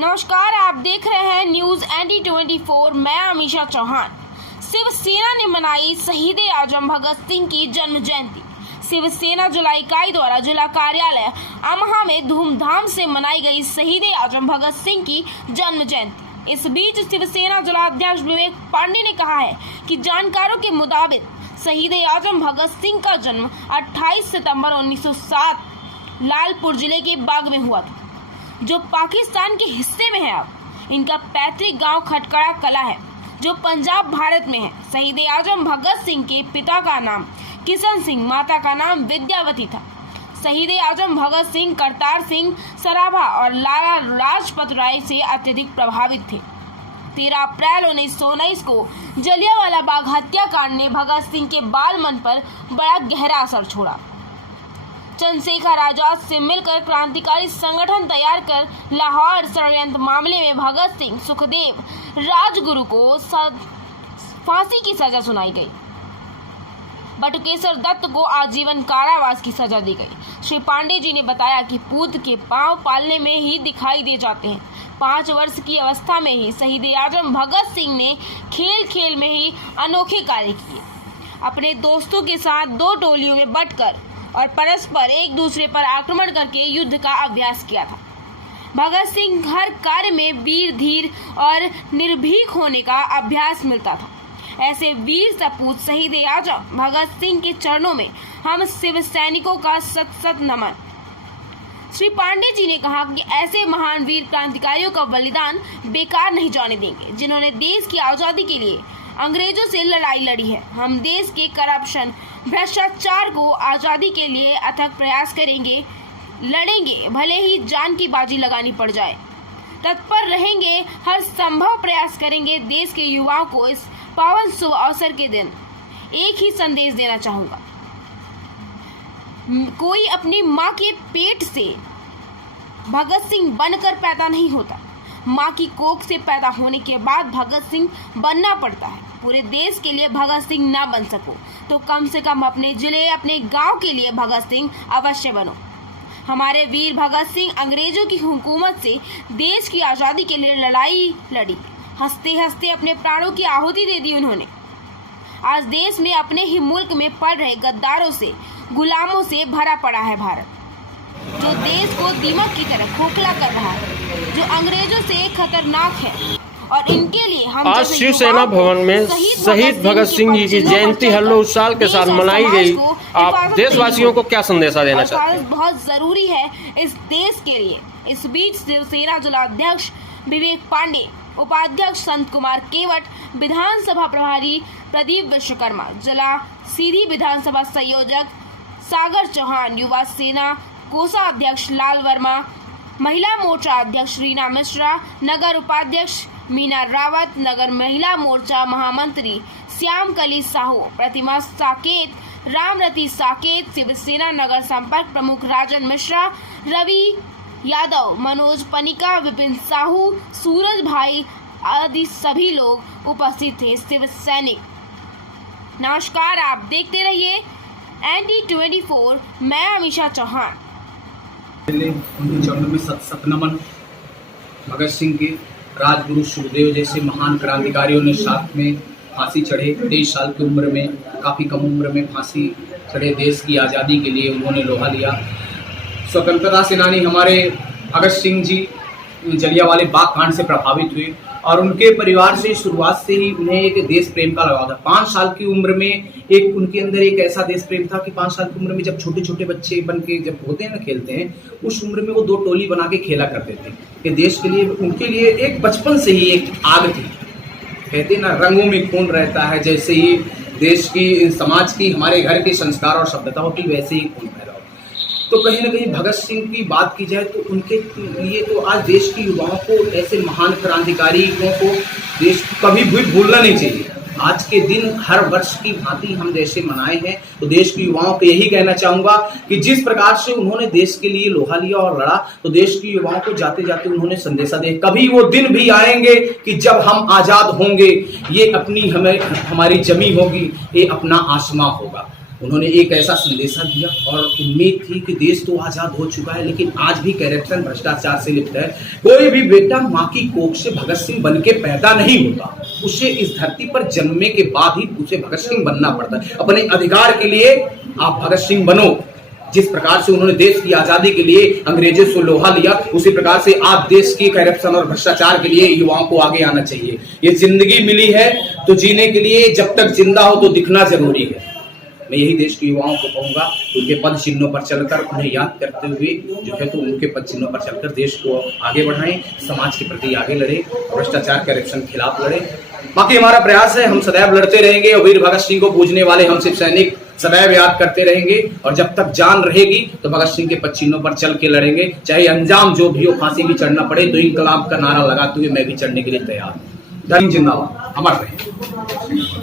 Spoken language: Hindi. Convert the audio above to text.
नमस्कार, आप देख रहे हैं न्यूज ND24। मैं अमीषा चौहान। शिवसेना ने मनाई शहीद आजम भगत सिंह की जन्म जयंती। शिवसेना जिला इकाई द्वारा जिला कार्यालय अमहा में धूमधाम से मनाई गई शहीद आजम भगत सिंह की जन्म जयंती। इस बीच शिवसेना जिला अध्यक्ष विवेक पांडे ने कहा है कि जानकारों के मुताबिक शहीद आजम भगत सिंह का जन्म 28 सितंबर 1907 लालपुर जिले के बाग में हुआ था, जो पाकिस्तान के हिस्से में है। अब इनका पैतृक गांव खटकड़ा कला है, जो पंजाब भारत में है। शहीद आजम भगत सिंह के पिता का नाम किशन सिंह, माता का नाम विद्यावती था। शहीद आजम भगत सिंह करतार सिंह सराभा और लाला लाजपत राय से अत्यधिक प्रभावित थे। 13 अप्रैल 1919 को जलियांवाला बाग हत्याकांड ने भगत सिंह के बाल मन पर बड़ा गहरा असर छोड़ा। चंद्रशेखर आजाद से मिलकर क्रांतिकारी संगठन तैयार कर लाहौर षड्यंत्र मामले में भगत सिंह, सुखदेव, राजगुरु को फांसी की सजा सुनाई गई। बटुकेश्वर दत्त को आजीवन कारावास की सजा दी गई। श्री पांडे जी ने बताया कि पूत के पांव पालने में ही दिखाई दे जाते हैं। 5 वर्ष की अवस्था में ही शहीद आजम भगत सिंह ने खेल खेल में ही अनोखे कार्य किए। अपने दोस्तों के साथ 2 टोलियों में बंटकर और परस्पर एक दूसरे पर आक्रमण करके युद्ध का अभ्यास किया था। भगत सिंह हर कार्य में वीर, धीर और निर्भीक होने का अभ्यास मिलता था। ऐसे वीर सपूत शहीद आजम भगत सिंह के चरणों में हम शिव सैनिकों का सत सत नमन। श्री पांडे जी ने कहा कि ऐसे महान वीर क्रांतिकारियों का बलिदान बेकार नहीं जाने देंगे, जिन्होंने देश की आजादी के लिए अंग्रेजों से लड़ाई लड़ी है। हम देश के करप्शन, भ्रष्टाचार को आजादी के लिए अथक प्रयास करेंगे, लड़ेंगे, भले ही जान की बाजी लगानी पड़ जाए। तत्पर रहेंगे, हर संभव प्रयास करेंगे। देश के युवाओं को इस पावन शुभ अवसर के दिन एक ही संदेश देना चाहूंगा। कोई अपनी माँ के पेट से भगत सिंह बनकर पैदा नहीं होता। माँ की कोख से पैदा होने के बाद भगत सिंह बनना पड़ता है। पूरे देश के लिए भगत सिंह ना बन सको तो कम से कम अपने जिले, अपने गांव के लिए भगत सिंह अवश्य बनो। हमारे वीर भगत सिंह अंग्रेजों की हुकूमत से देश की आजादी के लिए लड़ाई लड़ी। हंसते हंसते अपने प्राणों की आहुति दे दी उन्होंने। आज देश में अपने ही मुल्क में पड़ रहे गद्दारों से, गुलामों से भरा पड़ा है भारत, जो देश को दीमक की तरह खोखला कर रहा है, जो अंग्रेजों से खतरनाक है। और इनके लिए हम आज शिवसेना भवन में शहीद भगत सिंह जी की जयंती हर्षोल्लास के साथ मनाई गई। आप देशवासियों को क्या संदेशा देना चाहते हैं? बहुत जरूरी है इस देश के लिए। इस बीच शिवसेना जिला अध्यक्ष विवेक पांडे, उपाध्यक्ष संत कुमार केवट, विधानसभा प्रभारी प्रदीप विश्वकर्मा, जिला सीधी विधानसभा संयोजक सागर चौहान, युवा सेना कोषाध्यक्ष लाल वर्मा, महिला मोर्चा अध्यक्ष रीना मिश्रा, नगर उपाध्यक्ष मीना रावत, नगर महिला मोर्चा महामंत्री श्याम कली साहू, प्रतिमा साकेत, रामरती साकेत, शिवसेना नगर संपर्क प्रमुख राजन मिश्रा, रवि यादव, मनोज पनिका, विपिन साहू, सूरज भाई आदि सभी लोग उपस्थित थे। शिव सैनिक नमस्कार, आप देखते रहिए ND24। मैं अमीषा चौहान। उनके चरणों में सत सत नमन। भगत सिंह के, राजगुरु, सुखदेव जैसे महान क्रांतिकारियों ने साथ में फांसी चढ़े। 23 साल की उम्र में, काफ़ी कम उम्र में फांसी चढ़े। देश की आज़ादी के लिए उन्होंने लोहा लिया। स्वतंत्रता सेनानी हमारे भगत सिंह जी जलियांवाले बाग कांड से प्रभावित हुए और उनके परिवार से शुरुआत से ही उन्हें एक देश प्रेम का लगाव था। 5 साल की उम्र में एक उनके अंदर एक ऐसा देश प्रेम था कि 5 साल की उम्र में जब छोटे छोटे बच्चे बन के जब होते हैं ना, खेलते हैं, उस उम्र में वो 2 टोली बना के खेला करते थे कि देश के लिए, उनके लिए एक बचपन से ही एक आग थी। कहते ना, रंगों में खून रहता है, जैसे ही देश की, समाज की, हमारे घर के संस्कार और सभ्यता होती, वैसे ही खून पैदा हो। तो कहीं ना कहीं भगत सिंह की बात की जाए तो उनके लिए तो आज देश के युवाओं को, ऐसे महान क्रांतिकारियों को देश कभी भी भूलना नहीं चाहिए। आज के दिन हर वर्ष की भांति हम जैसे मनाए हैं, तो देश के युवाओं को यही कहना चाहूंगा कि जिस प्रकार से उन्होंने देश के लिए लोहा लिया और लड़ा, तो देश के युवाओं को जाते जाते उन्होंने संदेशा दे, कभी वो दिन भी आएंगे कि जब हम आजाद होंगे, ये अपनी हमारी जमी होगी, ये अपना आसमां होगा। उन्होंने एक ऐसा संदेशा दिया और उम्मीद थी कि देश तो आजाद हो चुका है, लेकिन आज भी करप्शन भ्रष्टाचार से लिप्त है। कोई भी बेटा माँ की कोख से भगत सिंह बन के पैदा नहीं होता, उसे इस धरती पर जन्मने के बाद ही उसे भगत सिंह बनना पड़ता है। अपने अधिकार के लिए आप भगत सिंह बनो। जिस प्रकार से उन्होंने देश की आजादी के लिए अंग्रेजों से लोहा लिया, उसी प्रकार से आप देश की करप्शन और भ्रष्टाचार के लिए युवाओं को आगे आना चाहिए। ये जिंदगी मिली है तो जीने के लिए, जब तक जिंदा हो तो दिखना जरूरी है। मैं यही देश के युवाओं को कहूंगा, उनके पद चिन्हों पर चलकर उन्हें याद करते हुए जो है तो उनके पद चिन्हों पर चलकर देश को आगे बढ़ाएं, समाज के प्रति आगे लड़े, भ्रष्टाचार करप्शन के खिलाफ लड़े। बाकी हमारा प्रयास है, हम सदैव लड़ते रहेंगे और वीर भगत सिंह को पूजने वाले हम सिर्फ सैनिक सदैव याद करते रहेंगे और जब तक जान रहेगी तो भगत सिंह के पद चिन्हों पर चल के लड़ेंगे, चाहे अंजाम जो भी हो, फांसी भी चढ़ना पड़े तो इंकलाब का नारा लगाते हुए मैं भी चढ़ने के लिए तैयार हूँ। धर्म जिंदाबाद, अमर रहे।